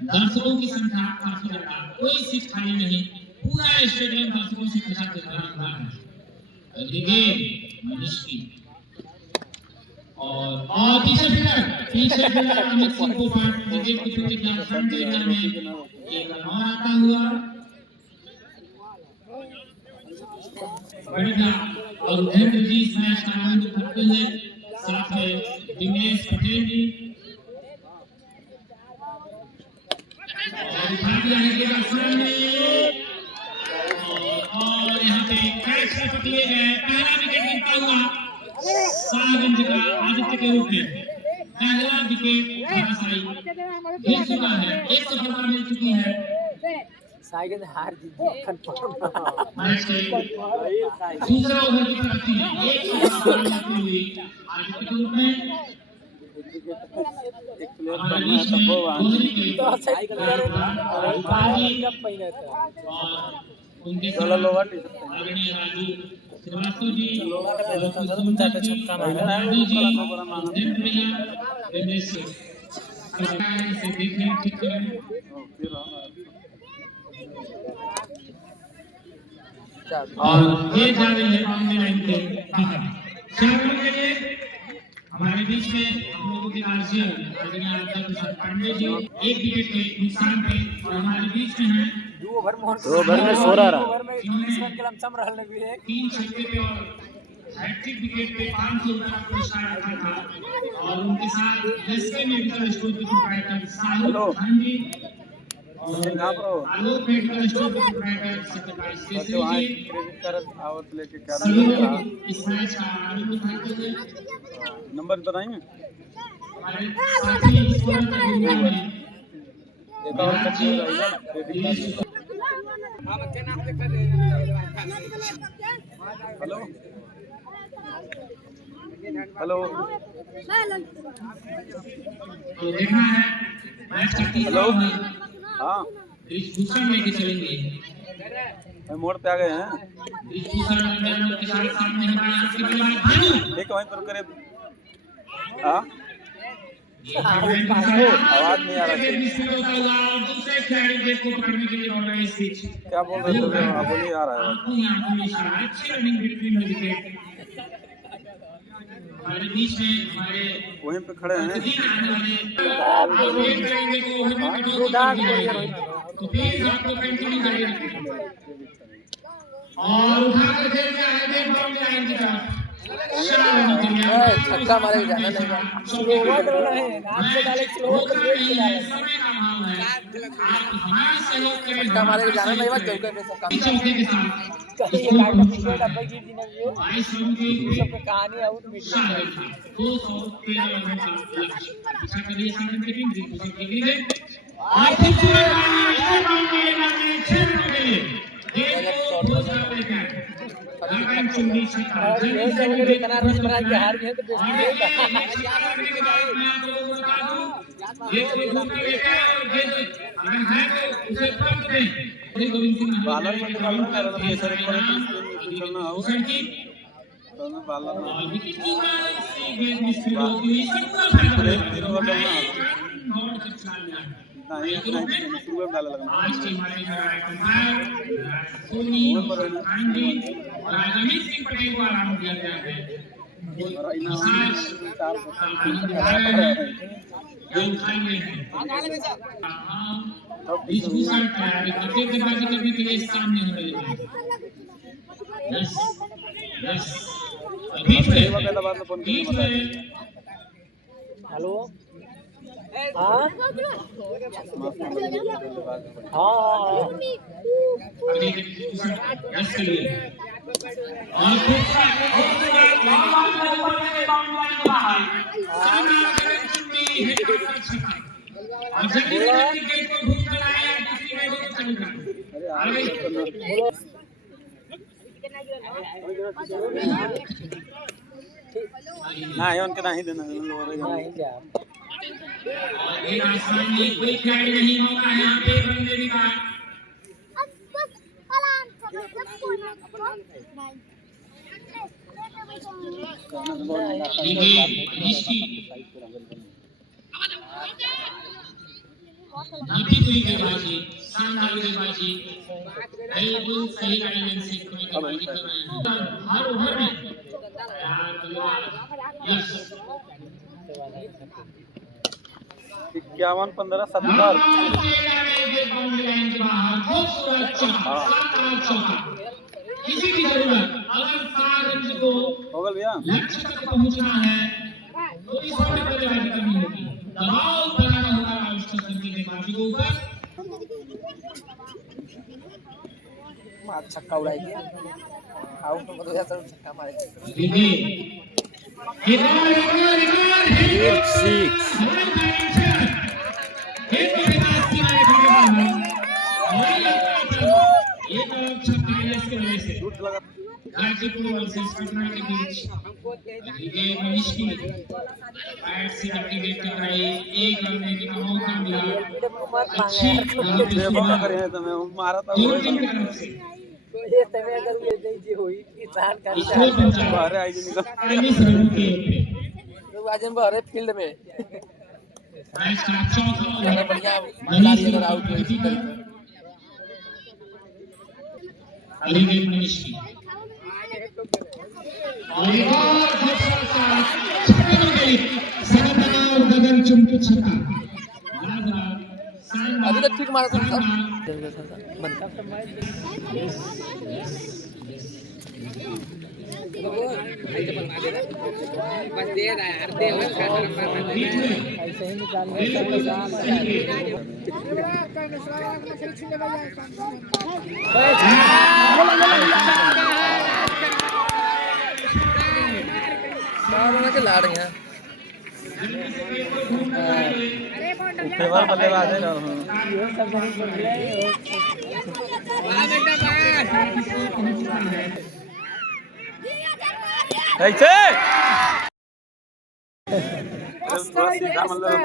दर्शकों की संख्या काफी ज्यादा, कोई सीट खाली नहीं, पूरा स्टेडियम दर्शकों से खचा खचा हुआ है। मनीष की और पीछे फिलर अमित सिंह को विकेट की प्रतिज्ञा फ्रंट एरिया में एक रन आता हुआ बढ़िया। और उपेंद्र जी इस मैच का आनंद उठाते हैं, साथ में दिनेश पटेल जी और यहाँ पे कैच पकड़े गए, पहला विकेट मिलता हुआ सागंज का आदित्य के रूप में पहला विकेट धराशायी मिल चुका है, एक सफलता मिल चुकी है। साइकिल हार जीत कंफर्म मैच के दूसरा ओवर की तरफ थी, एक सफलता मिलती हुई आदित्य के रूप में एक प्लेयर बनना संभव है तो साइकिल और कब पहले था और उनके चलो लोगा आदरणीय राजू श्रीवास्तव जी छक्का मारा से देखने ठीक करें और ये जा रही है मामले लाइन के बाहर। 4 रन के लिए हमारे बीच में हम लोगों के आदरणीय प्रसाद पांडे जी एक विकेट के नुकसान पे और हमारे बीच में हैं दो ओवर में 16 रन 20 रन के लमसम रहल भी है 3 छक्के पे और हैट्रिक विकेट पे 500 रन का पुरस्कार रखा था। और उनके साथ एसके मेडिकल स्टोर के प्रोप्राइटर साहिल खान जी और आलोक मेडिकल स्टोर के प्रोप्राइटर सत्यपाल केसरी जी आवत लेके क्या सभी लोग इस मैच का आनंद उठाते हुए नंबर बताएंगे हमारे साथी इस ओवर के दुनिया में एक और कच्चे रहेगा हेलो हेलो तो देखना है मैच का तीसरा ओवर हाँ इस भूषण लेके चलेंगे। मोड़ पे आ गए हैं इस भूषण के सामने हमारे आपके बल्लेबाज भानु ठीक है वहीं पर करे हाँ आवाज नहीं आ रहा है। दूसरे खिलाड़ी गेंद को पकड़ने के लिए दौड़ रहे हैं इस बीच। क्या बोल रहे थे आप बोलिए आ रहा है अच्छी रनिंग बिटवीन द विकेट। हमारे बीच में हमारे वहीं पे खड़े हैं वेट करेंगे तो प्लीज आपको कंटिन्यू जारी रखें और उठाकर खेल के आगे देख बाउंड्री लाइन की तरफ छक्का मारे जाना नहीं स्लोवर डर रहे हैं आपसे डाले स्लोवर तो वेट चला है समय का भाव है। आप हमारा सहयोग करें, छक्का मारे जाना नहीं बस चौके पे सब काम चौके के साथ कहीं ये काटा पिछले डब्बा गिर दी ना ये 22 रन की सब पे कहानी आउट मीडिया 213 रनों का लक्ष्य पीछा करिए सामने की टीम जीत सकती है और खूबसूरत बाउंड्री 6 रनों के लिए गेंद को ठोस कर देकर गगन चुंबी छक्का और ये सब लोग इतना रन बना के हार गए तो बेइज्जती नहीं ये घूमने लेके और गेंद अगर है तो उसे पंप दें गोविंद सिंह बालर में बालर कर रहा है सर पर चलना हो की तो मैं बालर में विकेट कीपर से गेंद मिस्त्री होती हुई छक्का फाइनल तीनों का चलना बहुत अच्छा लगा नहीं शुरू डाला लगना आज की हमारे अंपायर सोनी आंधी और अमित सिंह पटेल को आराम दिया गया है और इनाम आज 4 गेंद खाली है डिस्ट्रीब्यूशन तैयारी करते गेंदबाजी करने के लिए सामने हो रहे हैं यस यस अभी हेलो हाँ हाँ अभी यस के लिए और और जब भी गेंद को घूम कर आया दूसरी गेंद को चलकर ना है उनके नहीं देना नहीं क्या ये आसमान में कोई खिलाड़ी नहीं मौका है यहाँ पे बनने का नीति हुई गेंदबाजी शानदार गेंदबाजी बिल्कुल सही लाइन से गेंदबाजी कर रहे हैं हर ओवर में यस 51-15-70 किसी की जरूरत अगर 7 रन को हो गया भैया लक्ष्य तक पहुंचना है तो इस ओवर में बल्लेबाजी करनी होगी दबाव बनाना होगा राष्ट्र संघ के गेंदबाजी के ऊपर मार छक्का उड़ाएगी आउट तो मतलब ऐसा छक्का मारेगी गाजीपुर वर्सेस पटना के बीच ये मनीष की बैट से एक्टिवेट कर रही एक रन लेने का मौका मिला अच्छी बेबा करे हैं तो मैं मारा था तीन टीम की तरफ से ये तवे अगर ये नहीं हुई किसान का बाहर आई निकल 40 रनों के तो आज हम बाहर फील्ड में मैच का चौथा ओवर बढ़िया मनीष अगर आउट हुई थी अली मनीष की और एक और छक्का सरदार गगन चुंबी छक्का अभी तक ठीक मारा था बनता तो मैच बस दे रहा है हर दे ऐसे ही निकालने के लाड़ हैं फेवर बल्लेबाज है ये सब नहीं कर ले ऐसे सीधा मतलब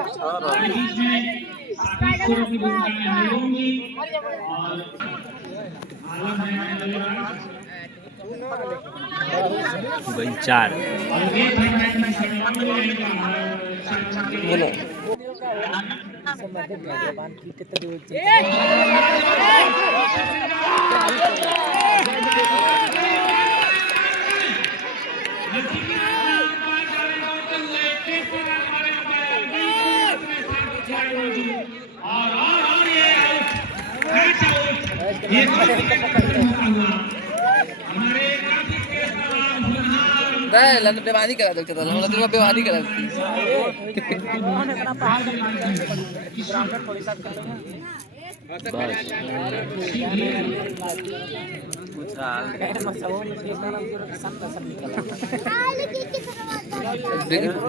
भाई 4 बोलो जवान की कितने लन बेवानी करा देते थे हम लोग बेवानी करा देती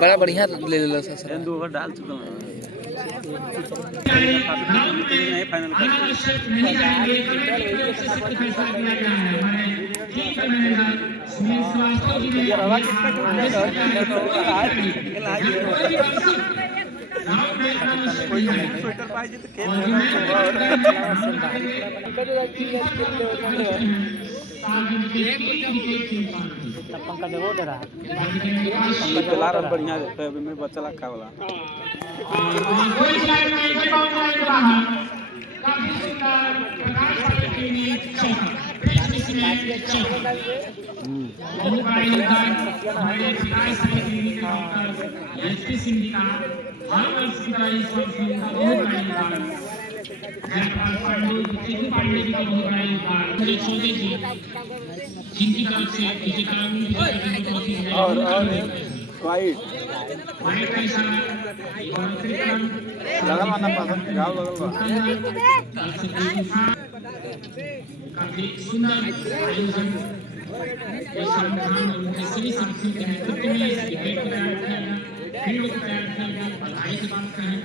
बड़ा बढ़िया ले लो सर दो ओवर डाल चुका हूं नहीं फाइनल कर टीम का मैनेजर सुनील श्रीवास्तव जी ने स्वेटर पाहिजे तर खेळ पंखा देखो डरा लारा बढ़िया देता है अभी मैं बच्चा लगा वाला कोई साइड नहीं है बाउंड्री के बाहर काफी सुंदर प्रकाश वाले के लिए चौका फिनिश में चौका बहुत बड़ा योगदान हमारे प्रकाश वाले के लिए डॉक्टर एसपी सिंह जी का हर वर्ष की तरह इस वर्ष भी उनका बहुत बड़ा योगदान जयपाल पांडे चिन्नी पांडे जी का बहुत बड़ा योगदान हरी चौधरी जी जिनकी तरफ से और वाइट वाइट का इशारा लगा माना पसंद गाँव लगल बा काफी सुंदर आयोजन शाहरुख खान और उनके सभी साथियों के नेतृत्व में इस इवेंट को तैयार किया गया फील्ड को तैयार किया गया बधाई की बात करें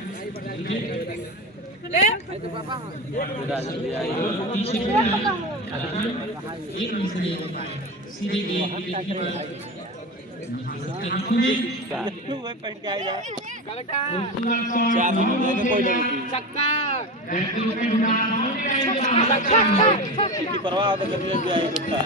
पीछे एक रन से नहीं हो पाए सीधे गेंद हाथों में पहन के आएगा छक्का की परवाह तो करने भी आए कुत्ता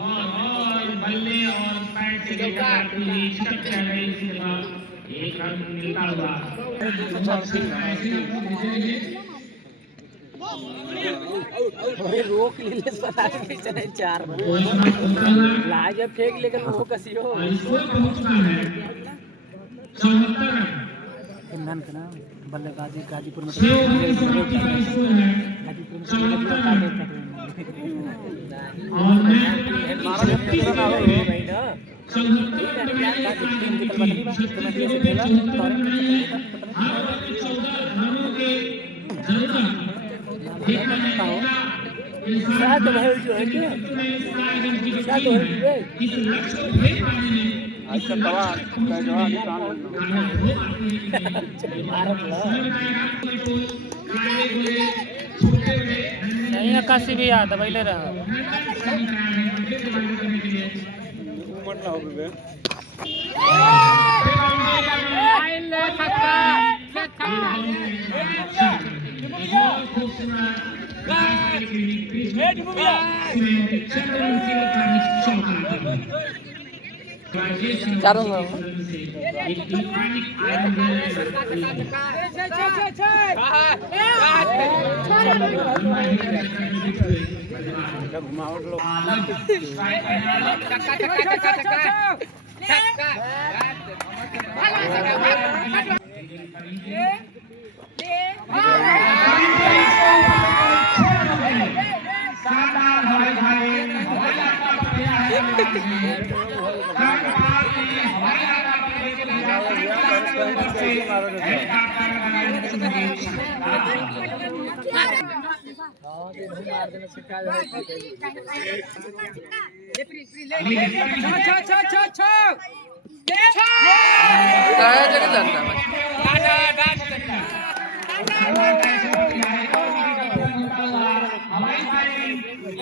और बल्ले और पैड से टकराती हुई छटक गई उसके बाद एक रन मिलता हुआ रोक ले चार लाज फेंक लेकर वो कसी हो स्कोर पहुंचना है 74 रन इमरान का नाम बल्लेबाजी गाजीपुर में स्कोर है 74 रन और मैच नहीं अक्कासी भी याद दवाई ले रहा उमट ना हो बे चारों घुमावट लो शानदार हवाई भाई हवाई यात्रा पर गया है हवाई यात्रा पर लेके भेजा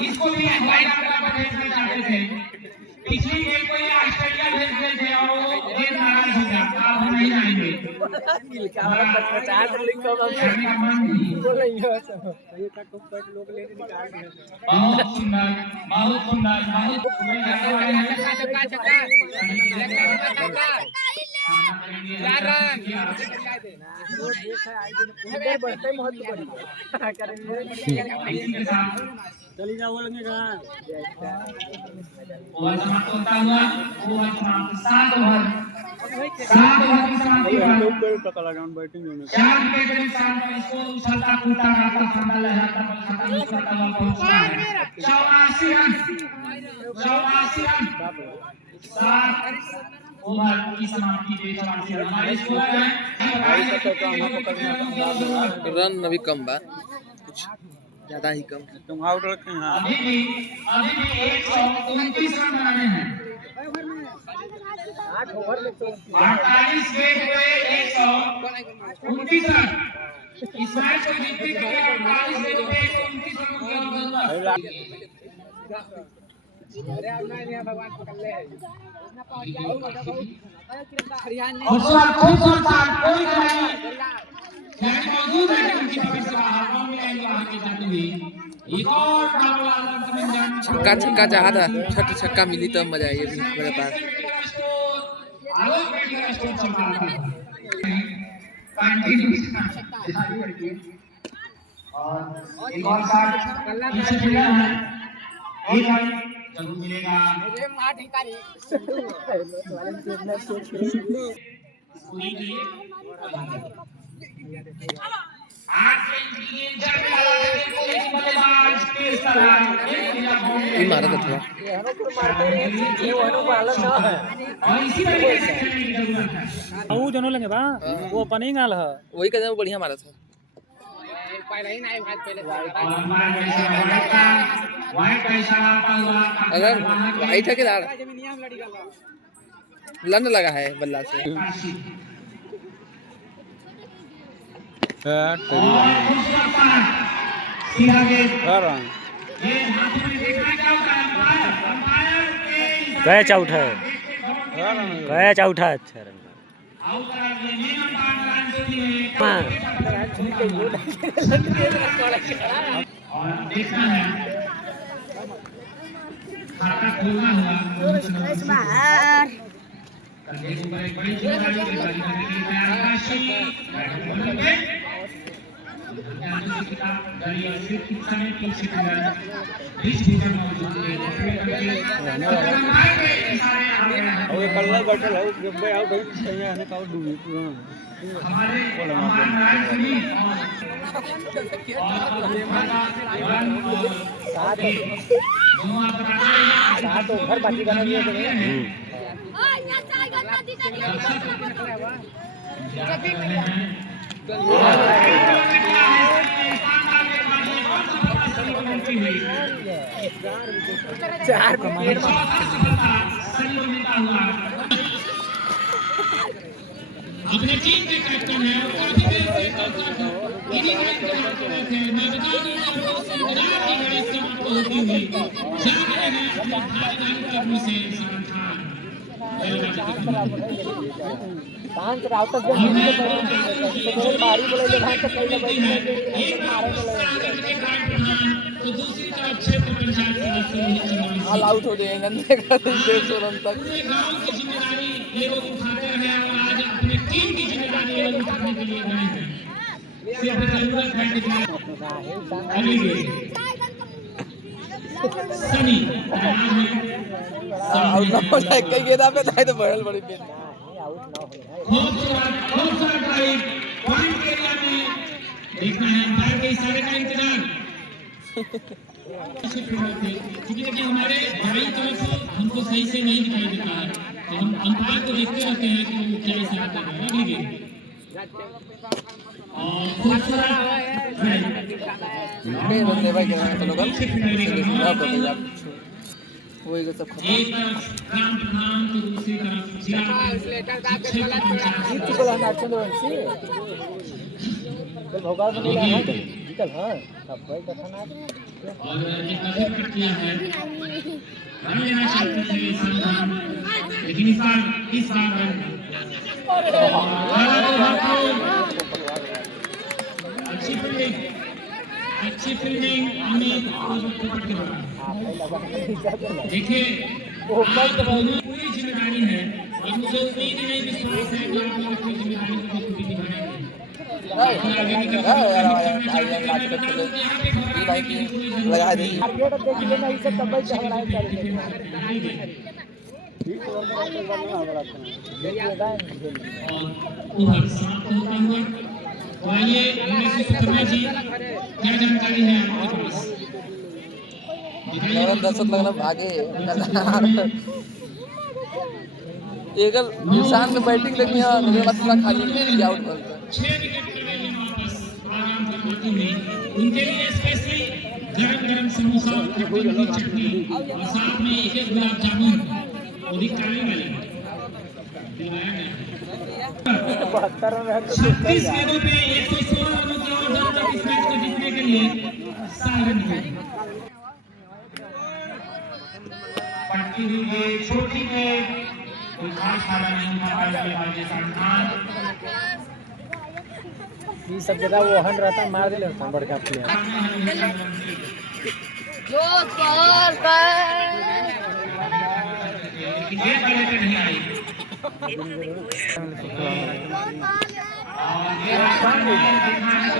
इसको भी हवाई यात्रा पर भेजना चाहते थे पिछली गेम को ये ऑस्ट्रेलिया भेज गए थे और वो गेम नाराज हो गया अब हम नहीं आएंगे बहुत सुंदर बहुत सुंदर चली जाओ बोलेंगे कहाँ ओवर समाप्त होता हुआ ओवर समाप्त 7 ओवर की समाप्ति पर पता लगा बैटिंग में 4 विकेट के साथ इसको उछलता कूदता गाता फंदा लहराता खत्म करता हुआ पहुंचना है 84 रन 7 ओवर की समाप्ति पे 84 रन हमारे स्कोर है रन अभी कम बा कुछ ज्यादा ही कम तुम आउट रखे हैं अभी भी 129 रन बनाने हैं 48 गेट पे 129 रन। इस मैच को जीतने के लिए 48 गेट पे 129 रन की जरूरत है। खूबसूरत खूबसूरत कोई खिलाड़ी मौजूद है उनकी पकड़ से बाहर कौन मिलाएंगे वहां के जाते हुए। एक और डबल आलम तमिंजन छक्का छक्का चाहा था, छठ छक्का मिली तब मजा आई अभी मेरे पास। आलोक मेडिकल स्टोर चल रहा था कंटिन्यू और एक और शॉट पीछे मिला है एक रन जरूर मिलेगा। पूरी की मारा था थोड़ा। वो दोनों लेंगे बा वो अपन ही गाल है वही कहते हैं, वो बढ़िया मारा था। अगर वाइट है कि लाल लन लगा है बल्ला से। कैच आउट है, कैच आउट है। अच्छा रन और देखना है खाता खोलना होगा बाहर कंधे के ऊपर एक बड़ी जिम्मेदारी करने के लिए आकाशी बैठे पीछे और कल्ला बैठल है जब भाई आउट हो सही है का डूबी सात ओवर बाकी करना नहीं चार अपने टीम के कैप्टन है काफी देर से इन्हीं मैच में थे। मैं बता दूं आपको संग्राम की घड़ी समाप्त होती हुई जा रहे हैं अपने भाईजान क्लब से सलमान खान पांच राउत तक बारी बोले ले भाग तक कई बैठ मारे तो दूसरी तरफ क्षेत्र पंचायत सदस्य ऑल आउट हो गए गंदे का 150 रन तक। गांव की जिम्मेदारी ये लोग उठाते रहे और आज अपनी टीम की जिम्मेदारी ये लोग उठाने के लिए गए हैं। सिर्फ जरूरत है कि अगली सनी आउट ना हो जाए कई गेंदा पे था तो बड़ल बड़ी पे खूबसूरत ड्राइव पॉइंट एरिया में देखना है अंपायर के इशारे का इंतजार क्योंकि देखिए हमारे दाईं तरफ हमको सही से नहीं दिखाई देता है तो हम अंपायर को देखते रहते हैं कि वो क्या इशारा कर रहे हैं। अगली गेंद और खूबसूरत ड्राइव नहीं बंदे भाई क्या चलो गल ना पता यार वही का सब खत्म। एक तरफ राम प्रधान तो दूसरी तरफ भोगाल में नहीं है जीतल है सब भाई कथना और एक अजीब प्रक्रिया है रन लेना चाहते थे सलमान लेकिन इस बार रन अच्छी फील्डिंग अमित पोपट के द्वारा। देखिए पूरी जिम्मेदारी है और मुझे उम्मीद नहीं विश्वास है कि आप लोग अपनी जिम्मेदारी को बखूबी निभाएंगे। भाई की लगा दी देखिए ना इसे तब भाई झगड़ा चलेंगे ओवर समाप्त होता हुआ तो आइए शर्मा जी क्या जानकारी है आपके पास दर्शक लगना भागे एक निशान में बैटिंग देखनी है मेरे पास पूरा खाली आउट बोलता 6 विकेट के लिए वापस आराम फरमाते हुए उनके लिए स्पेशली गरम समोसा खट्टी मीठी चटनी और साथ में एक गुलाब जामुन और एक काली वाली 36 गेंदों पे 116 रनों की और जरूरत इस मैच को जीतने के लिए 7 रन की। पटकी हुई गेंद, छोटी गेंद, कोई खास फायदा नहीं उठा पाया बल्लेबाज इरफान खान। ये सब जगह वो हन रहता है, मार दिले होता है बड़का प्लेयर। गेंद बल्ले पे नहीं आई।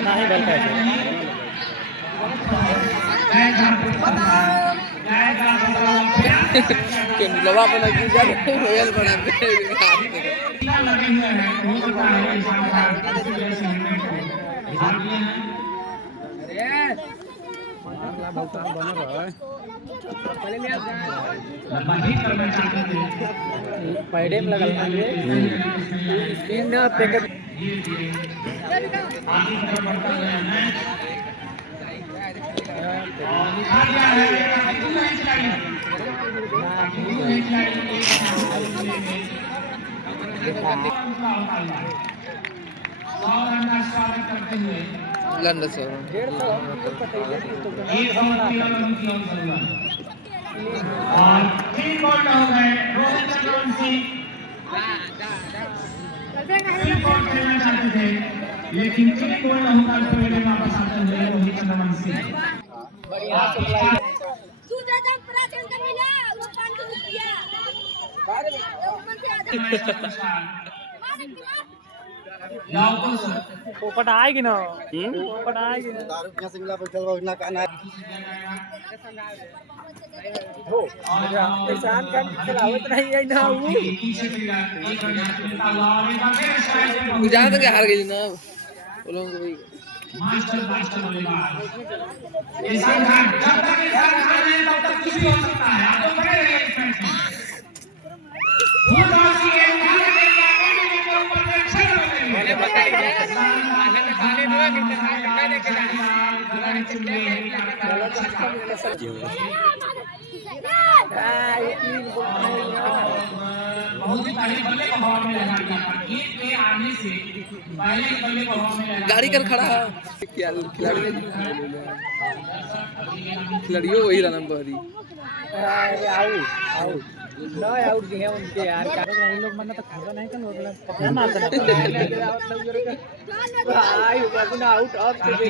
नहीं बल पाए के लवा बना के जा रोयल बना दे लगे हुए हैं, हो सकता है इरफान खान किसी वजह से हेलमेट को भिजा दिए हैं। लंबा हिट करना चाहते थे, पैडे में लगल ना ये स्क्रीन ना पेक आगे की तरफ बढ़ता हुआ मैच और निकाल दिया है। दूर है खिलाड़ी, दूर है खिलाड़ी, और रन स्वागत करते हुए लंडन सर 113 रनों की और जरूरत और 3 बॉल हो गए। रोहित चंद्रवंशी 3 बॉल खेलना चाहते थे, लेकिन 3 बॉल होकर पहले वापस आते हुए रोहित चंद्रवंशी। पोपट आएगी ना, पोपट आएगी ना। किसान का खिलावत नहीं है ना वो। जान तो हार गई ना बोलो भाई मास्टर बल्लेबाज इरफान खान। जब तक इरफान खान है तब तक कुछ भी हो सकता है। आप तो खड़े रहिए इस मैच में। फुल टॉस की गेंद बाहर निकल गया, के ऊपर से 6 रन मिले। बहुत ही पहले बल्ले को हवा में लगा दिया था। गेंद पे आने से पहले ही बल्ले को हवा में लगा गाड़ी कर खड़ा है क्या खिलाड़ियों वही रन बहरी आउट आउट ना आउट दिए उनके यार। इन लोग मना तो खड़ा नहीं कर लोग पकड़ा मारते ना भाई बाबू ना आउट ऑफ से दे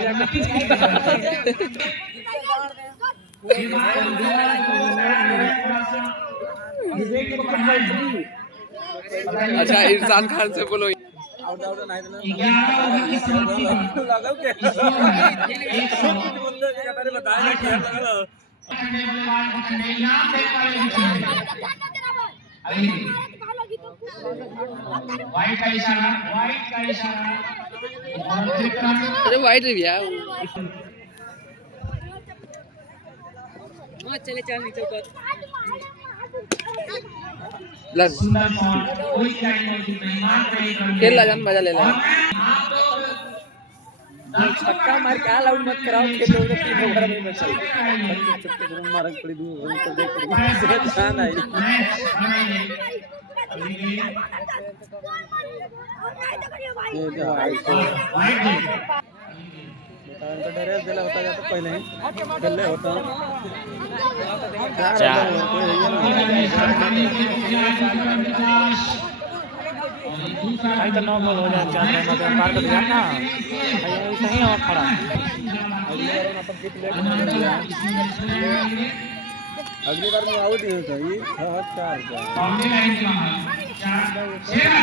अच्छा इरफान खान से बोलो वाइट का इशारा, वाइट का इशारा। अरे वाइट रे भैया चले चल नीचे उतर। लग सुंदर शॉट, कोई खिलाड़ी मौजूद नहीं, मात्र एक रन। खेल ला जान मजा ले ले छक्का मार के ऑल आउट मत कराओ, खेल लोग 3 ओवर में बचा मारक पड़ी दूर तो देख जान आई। तो ड्रेस दिला होता जाता पहले ही गले होता भाई तो 9 बॉल हो जाए 4 रन में पार कर दिया ना सही है खड़ा। अगली बार में आउट ही होता ये 4 बाउंड्री लाइन के बाहर 6 रन।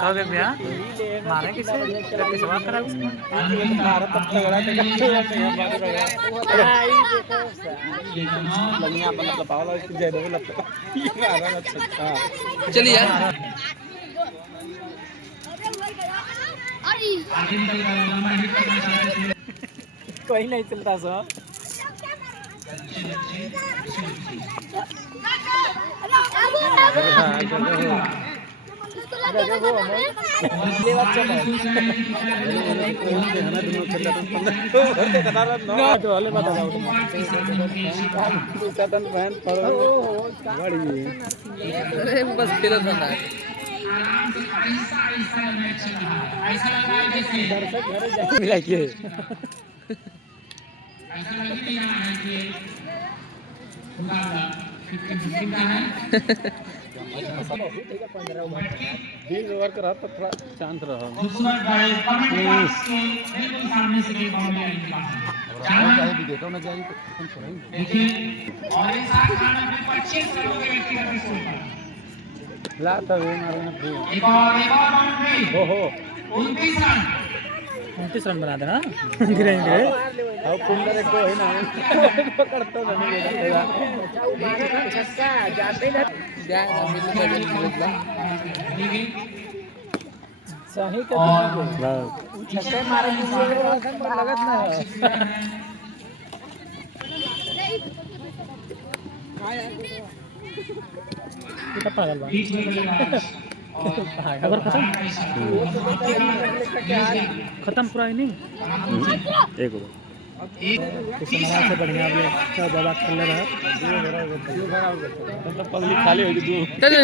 कब भैया मारे किसे किसवा करा उसने मारा तब तगड़ा थे लगिया अपन मतलब पावला इसको दे दो लगता ये मारा ना छक्का। चलिए यार कोई नहीं चलता सो अरे वो बस खेल रहा है आराम से ऐसा ऐसा मैच चल रहा है, ऐसा लग रहा है जैसे मिला के ऐसा लग ही नहीं रहा है कि मुकाबला 50-50 का है। बीच ओवर का रहा तो थोड़ा चांस रहा। खूबसूरत ड्राइव कमेंट बॉक्स के बिल्कुल सामने से एक बॉल आई देखिए और एक साथ खाना में 25 रनों के व्यक्तिगत स्कोर पर ला तो वे मारना एक और बाउंड्री ओहो 29 रन 29 रन बना देना गिरेंगे अब कुंडर एक है ना पकड़ता नहीं लेगा छक्का जाते ना जाएगा मिल का सही का छक्का मारेंगे लगत ना कितना पागल बा बीच में बल्लेबाज खबर खत्म पूरा ही नहीं एक ओवर से बढ़िया अच्छा बाबा खेल रहा है मतलब पगली खाली होगी चलिए